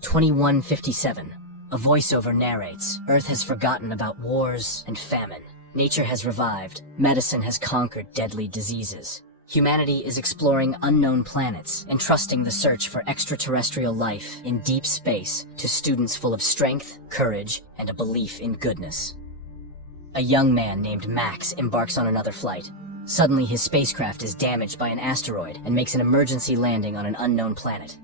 2157. A voiceover narrates, Earth has forgotten about wars and famine. Nature has revived. Medicine has conquered deadly diseases. Humanity is exploring unknown planets, entrusting the search for extraterrestrial life in deep space to students full of strength, courage, and a belief in goodness. A young man named Max embarks on another flight. Suddenly, his spacecraft is damaged by an asteroid and makes an emergency landing on an unknown planet.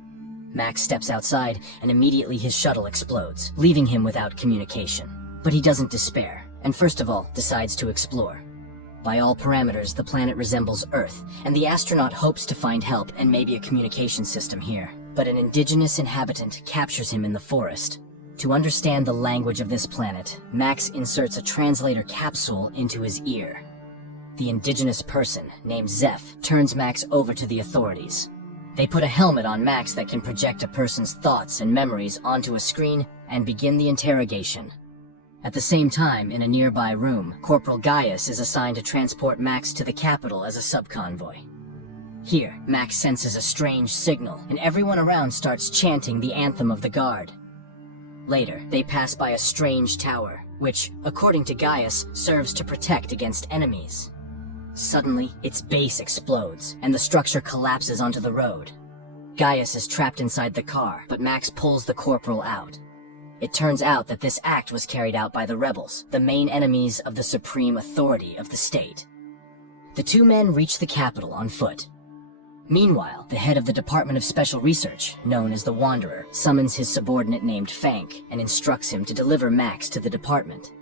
Max steps outside, and immediately his shuttle explodes, leaving him without communication. But he doesn't despair, and first of all, decides to explore. By all parameters, the planet resembles Earth, and the astronaut hopes to find help and maybe a communication system here. But an indigenous inhabitant captures him in the forest. To understand the language of this planet, Max inserts a translator capsule into his ear. The indigenous person, named Zeph, turns Max over to the authorities. They put a helmet on Max that can project a person's thoughts and memories onto a screen and begin the interrogation. At the same time, in a nearby room, Corporal Gaius is assigned to transport Max to the capital as a subconvoy. Here, Max senses a strange signal, and everyone around starts chanting the anthem of the guard. Later, they pass by a strange tower, which, according to Gaius, serves to protect against enemies. Suddenly, its base explodes, and the structure collapses onto the road. Gaius is trapped inside the car, but Max pulls the corporal out. It turns out that this act was carried out by the rebels, the main enemies of the supreme authority of the state. The two men reach the capital on foot. Meanwhile, the head of the Department of Special Research, known as the Wanderer, summons his subordinate named Fank and instructs him to deliver Max to the department.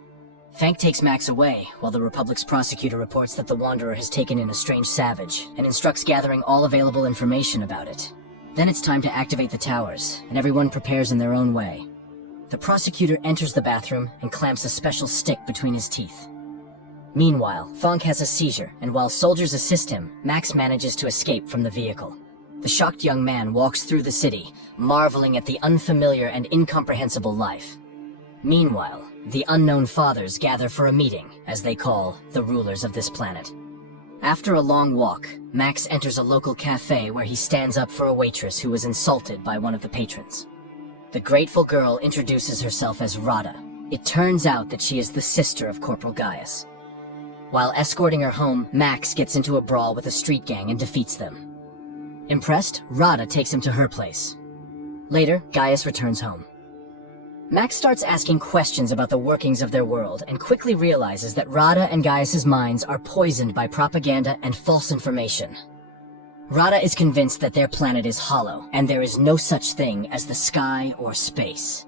Fank takes Max away, while the Republic's prosecutor reports that the Wanderer has taken in a strange savage, and instructs gathering all available information about it. Then it's time to activate the towers, and everyone prepares in their own way. The prosecutor enters the bathroom and clamps a special stick between his teeth. Meanwhile, Fank has a seizure, and while soldiers assist him, Max manages to escape from the vehicle. The shocked young man walks through the city, marveling at the unfamiliar and incomprehensible life. Meanwhile, the unknown fathers gather for a meeting, as they call the rulers of this planet. After a long walk, Max enters a local cafe where he stands up for a waitress who was insulted by one of the patrons. The grateful girl introduces herself as Rada. It turns out that she is the sister of Corporal Gaius. While escorting her home, Max gets into a brawl with a street gang and defeats them. Impressed, Rada takes him to her place. Later, Gaius returns home. Max starts asking questions about the workings of their world and quickly realizes that Rada and Gaius's minds are poisoned by propaganda and false information. Rada is convinced that their planet is hollow, and there is no such thing as the sky or space.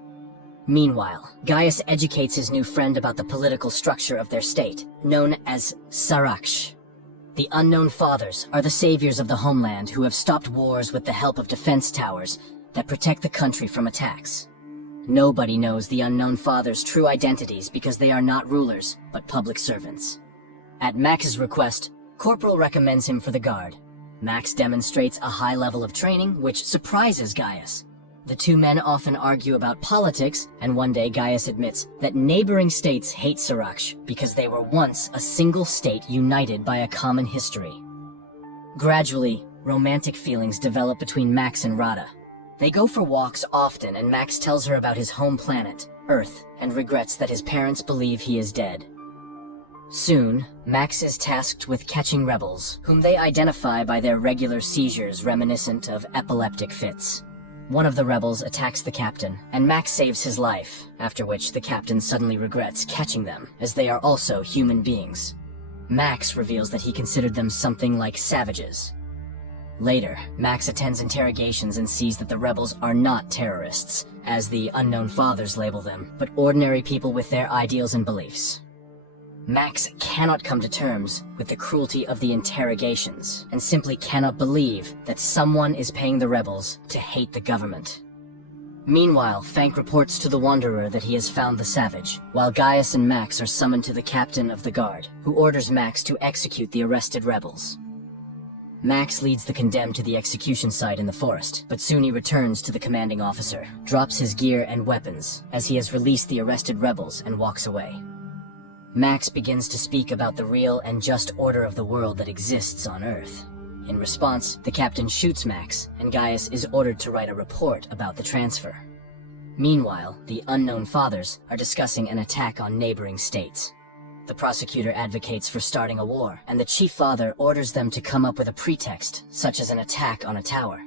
Meanwhile, Gaius educates his new friend about the political structure of their state, known as Saraksh. The Unknown Fathers are the saviors of the homeland who have stopped wars with the help of defense towers that protect the country from attacks. Nobody knows the Unknown Fathers' true identities because they are not rulers, but public servants. At Max's request, Corporal recommends him for the guard. Max demonstrates a high level of training, which surprises Gaius. The two men often argue about politics, and one day Gaius admits that neighboring states hate Saraksh because they were once a single state united by a common history. Gradually, romantic feelings develop between Max and Rada. They go for walks often, and Max tells her about his home planet, Earth, and regrets that his parents believe he is dead. Soon, Max is tasked with catching rebels, whom they identify by their regular seizures reminiscent of epileptic fits. One of the rebels attacks the captain, and Max saves his life, after which the captain suddenly regrets catching them, as they are also human beings. Max reveals that he considered them something like savages. Later, Max attends interrogations and sees that the rebels are not terrorists, as the Unknown Fathers label them, but ordinary people with their ideals and beliefs. Max cannot come to terms with the cruelty of the interrogations, and simply cannot believe that someone is paying the rebels to hate the government. Meanwhile, Fank reports to the Wanderer that he has found the savage, while Gaius and Max are summoned to the captain of the guard, who orders Max to execute the arrested rebels. Max leads the condemned to the execution site in the forest, but soon he returns to the commanding officer, drops his gear and weapons, as he has released the arrested rebels and walks away. Max begins to speak about the real and just order of the world that exists on Earth. In response, the captain shoots Max, and Gaius is ordered to write a report about the transfer. Meanwhile, the unknown fathers are discussing an attack on neighboring states. The prosecutor advocates for starting a war, and the chief father orders them to come up with a pretext, such as an attack on a tower.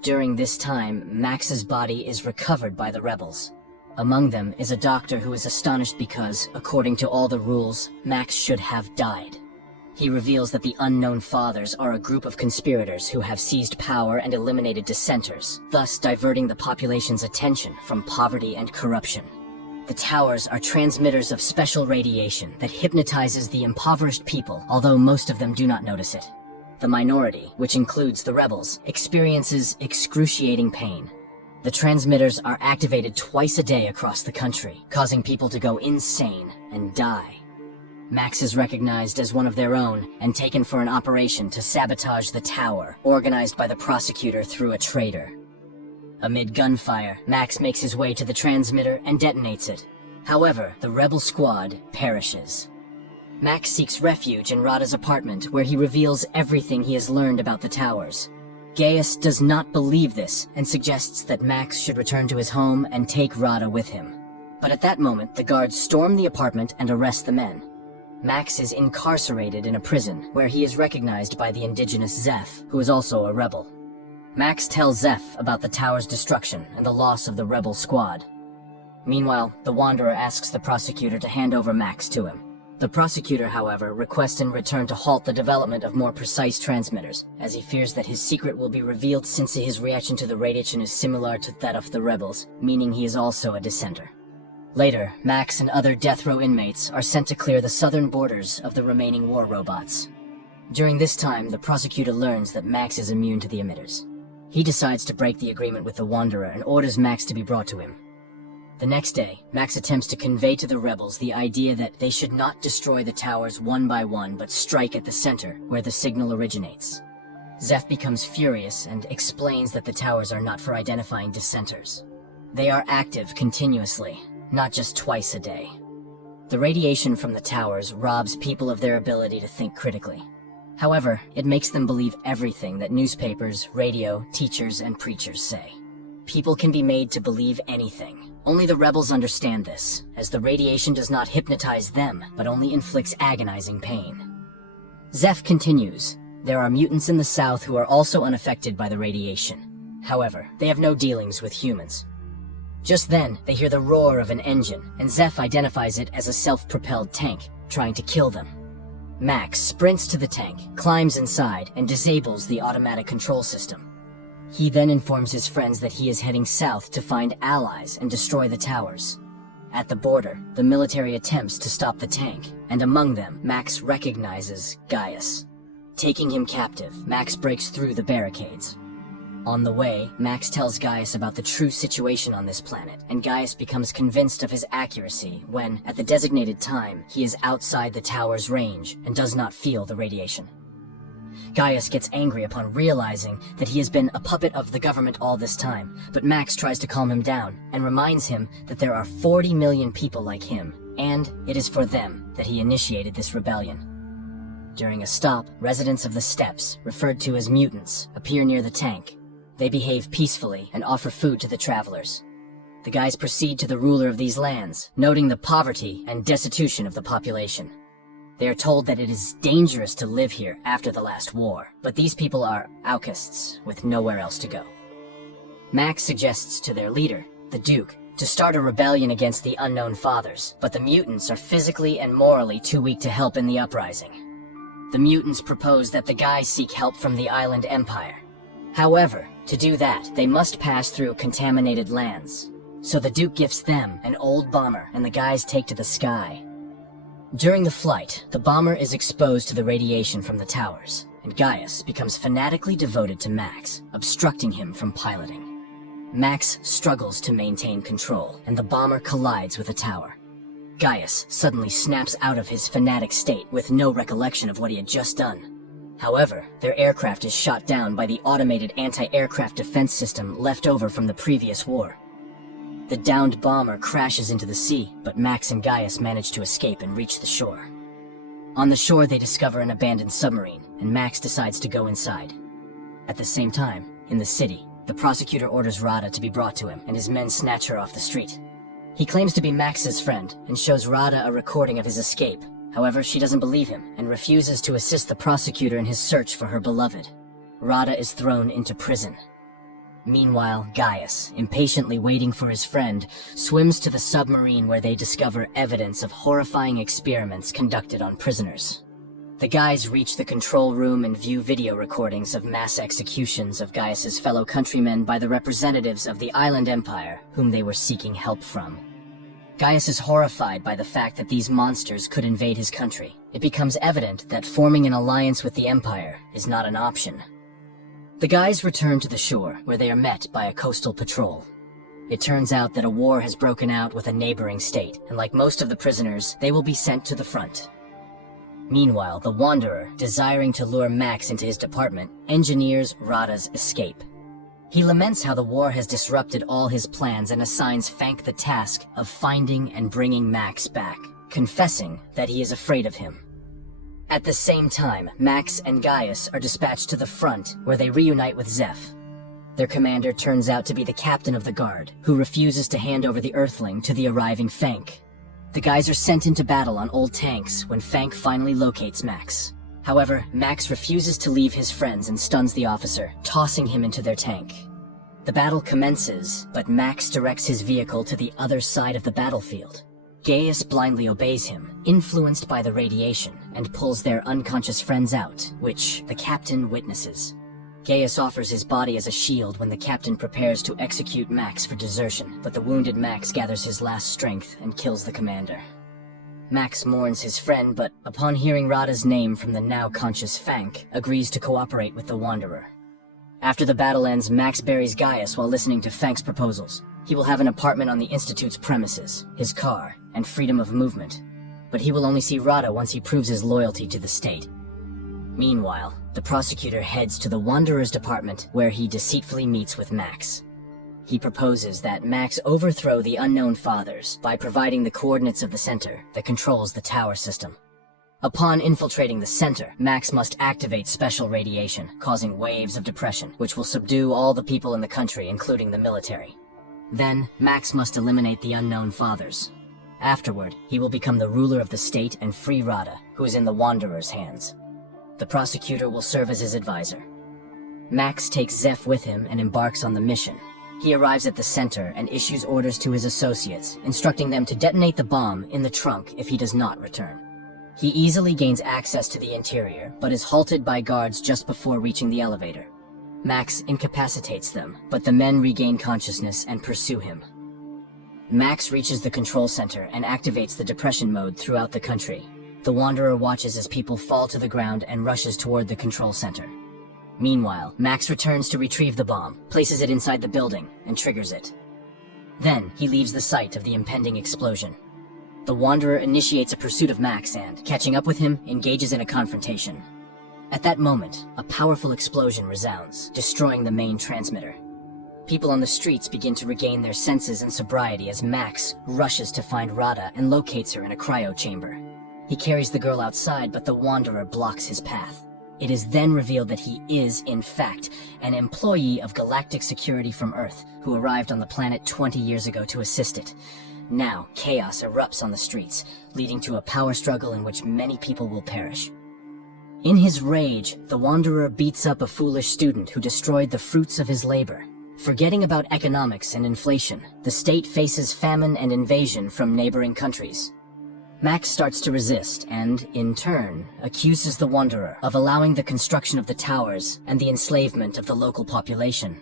During this time, Max's body is recovered by the rebels. Among them is a doctor who is astonished because, according to all the rules, Max should have died. He reveals that the unknown fathers are a group of conspirators who have seized power and eliminated dissenters, thus diverting the population's attention from poverty and corruption. The towers are transmitters of special radiation that hypnotizes the impoverished people, although most of them do not notice it. The minority, which includes the rebels, experiences excruciating pain. The transmitters are activated twice a day across the country, causing people to go insane and die. Max is recognized as one of their own and taken for an operation to sabotage the tower, organized by the prosecutor through a traitor. Amid gunfire, Max makes his way to the transmitter and detonates it. However, the rebel squad perishes. Max seeks refuge in Rada's apartment, where he reveals everything he has learned about the towers. Gaius does not believe this and suggests that Max should return to his home and take Rada with him. But at that moment, the guards storm the apartment and arrest the men. Max is incarcerated in a prison, where he is recognized by the indigenous Zeph, who is also a rebel. Max tells Zeph about the tower's destruction and the loss of the rebel squad. Meanwhile, the Wanderer asks the prosecutor to hand over Max to him. The prosecutor, however, requests in return to halt the development of more precise transmitters, as he fears that his secret will be revealed since his reaction to the radiation is similar to that of the rebels, meaning he is also a dissenter. Later, Max and other death row inmates are sent to clear the southern borders of the remaining war robots. During this time, the prosecutor learns that Max is immune to the emitters. He decides to break the agreement with the Wanderer and orders Max to be brought to him. The next day, Max attempts to convey to the rebels the idea that they should not destroy the towers one by one, but strike at the center, where the signal originates. Zeph becomes furious and explains that the towers are not for identifying dissenters. They are active continuously, not just twice a day. The radiation from the towers robs people of their ability to think critically. However, it makes them believe everything that newspapers, radio, teachers, and preachers say. People can be made to believe anything. Only the rebels understand this, as the radiation does not hypnotize them, but only inflicts agonizing pain. Zeph continues. There are mutants in the south who are also unaffected by the radiation. However, they have no dealings with humans. Just then, they hear the roar of an engine, and Zeph identifies it as a self-propelled tank, trying to kill them. Max sprints to the tank, climbs inside, and disables the automatic control system. He then informs his friends that he is heading south to find allies and destroy the towers. At the border, the military attempts to stop the tank, and among them, Max recognizes Gaius. Taking him captive, Max breaks through the barricades. On the way, Max tells Gaius about the true situation on this planet, and Gaius becomes convinced of his accuracy when, at the designated time, he is outside the tower's range and does not feel the radiation. Gaius gets angry upon realizing that he has been a puppet of the government all this time, but Max tries to calm him down and reminds him that there are 40 million people like him, and it is for them that he initiated this rebellion. During a stop, residents of the steppes, referred to as mutants, appear near the tank. They behave peacefully and offer food to the travelers. The guys proceed to the ruler of these lands, noting the poverty and destitution of the population. They are told that it is dangerous to live here after the last war, but these people are outcasts with nowhere else to go. Max suggests to their leader, the Duke, to start a rebellion against the unknown fathers, but the mutants are physically and morally too weak to help in the uprising. The mutants propose that the guys seek help from the island empire. However, to do that, they must pass through contaminated lands. So the Duke gifts them an old bomber, and the guys take to the sky. During the flight, the bomber is exposed to the radiation from the towers, and Gaius becomes fanatically devoted to Max, obstructing him from piloting. Max struggles to maintain control, and the bomber collides with a tower. Gaius suddenly snaps out of his fanatic state with no recollection of what he had just done. However, their aircraft is shot down by the automated anti-aircraft defense system left over from the previous war. The downed bomber crashes into the sea, but Max and Gaius manage to escape and reach the shore. On the shore, they discover an abandoned submarine, and Max decides to go inside. At the same time, in the city, The prosecutor orders Rada to be brought to him, and his men snatch her off the street. He claims to be Max's friend, and shows Rada a recording of his escape. However, she doesn't believe him, and refuses to assist the prosecutor in his search for her beloved. Rada is thrown into prison. Meanwhile, Gaius, impatiently waiting for his friend, swims to the submarine where they discover evidence of horrifying experiments conducted on prisoners. The guys reach the control room and view video recordings of mass executions of Gaius's fellow countrymen by the representatives of the island empire whom they were seeking help from. Gaius is horrified by the fact that these monsters could invade his country. It becomes evident that forming an alliance with the empire is not an option. The guys return to the shore, where they are met by a coastal patrol. It turns out that a war has broken out with a neighboring state, and like most of the prisoners, they will be sent to the front. Meanwhile, the Wanderer, desiring to lure Max into his department, engineers Rada's escape. He laments how the war has disrupted all his plans and assigns Fank the task of finding and bringing Max back, confessing that he is afraid of him. At the same time, Max and Gaius are dispatched to the front, where they reunite with Zeph. Their commander turns out to be the captain of the guard, who refuses to hand over the Earthling to the arriving Fank. The guys are sent into battle on old tanks when Fank finally locates Max. However, Max refuses to leave his friends and stuns the officer, tossing him into their tank. The battle commences, but Max directs his vehicle to the other side of the battlefield. Gaius blindly obeys him, influenced by the radiation, and pulls their unconscious friends out, which the captain witnesses. Gaius offers his body as a shield when the captain prepares to execute Max for desertion, but the wounded Max gathers his last strength and kills the commander. Max mourns his friend, but upon hearing Rada's name from the now conscious Fank, agrees to cooperate with the Wanderer. After the battle ends, Max buries Gaius while listening to Fank's proposals. He will have an apartment on the Institute's premises, his car, and freedom of movement. But he will only see Rada once he proves his loyalty to the state. Meanwhile, the prosecutor heads to the Wanderer's department, where he deceitfully meets with Max. He proposes that Max overthrow the Unknown Fathers by providing the coordinates of the center that controls the tower system. Upon infiltrating the center, Max must activate special radiation, causing waves of depression, which will subdue all the people in the country, including the military. Then, Max must eliminate the Unknown Fathers. Afterward, he will become the ruler of the state and free Rada, who is in the Wanderer's hands. The prosecutor will serve as his advisor. Max takes Zeph with him and embarks on the mission. He arrives at the center and issues orders to his associates, instructing them to detonate the bomb in the trunk if he does not return. He easily gains access to the interior, but is halted by guards just before reaching the elevator. Max incapacitates them, but the men regain consciousness and pursue him. Max reaches the control center and activates the depression mode throughout the country. The Wanderer watches as people fall to the ground and rushes toward the control center. Meanwhile, Max returns to retrieve the bomb, places it inside the building, and triggers it. Then, he leaves the site of the impending explosion. The Wanderer initiates a pursuit of Max and, catching up with him, engages in a confrontation. At that moment, a powerful explosion resounds, destroying the main transmitter. People on the streets begin to regain their senses and sobriety as Max rushes to find Rada and locates her in a cryo chamber. He carries the girl outside, but the Wanderer blocks his path. It is then revealed that he is, in fact, an employee of Galactic Security from Earth, who arrived on the planet 20 years ago to assist it. Now, chaos erupts on the streets, leading to a power struggle in which many people will perish. In his rage, the Wanderer beats up a foolish student who destroyed the fruits of his labor. Forgetting about economics and inflation, the state faces famine and invasion from neighboring countries. Max starts to resist and, in turn, accuses the Wanderer of allowing the construction of the towers and the enslavement of the local population.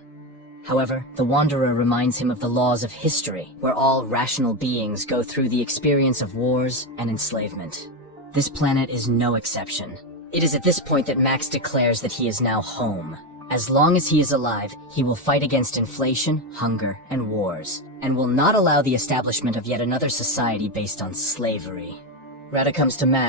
However, the Wanderer reminds him of the laws of history, where all rational beings go through the experience of wars and enslavement. This planet is no exception. It is at this point that Max declares that he is now home. As long as he is alive, he will fight against inflation, hunger, and wars, and will not allow the establishment of yet another society based on slavery. Rada comes to Max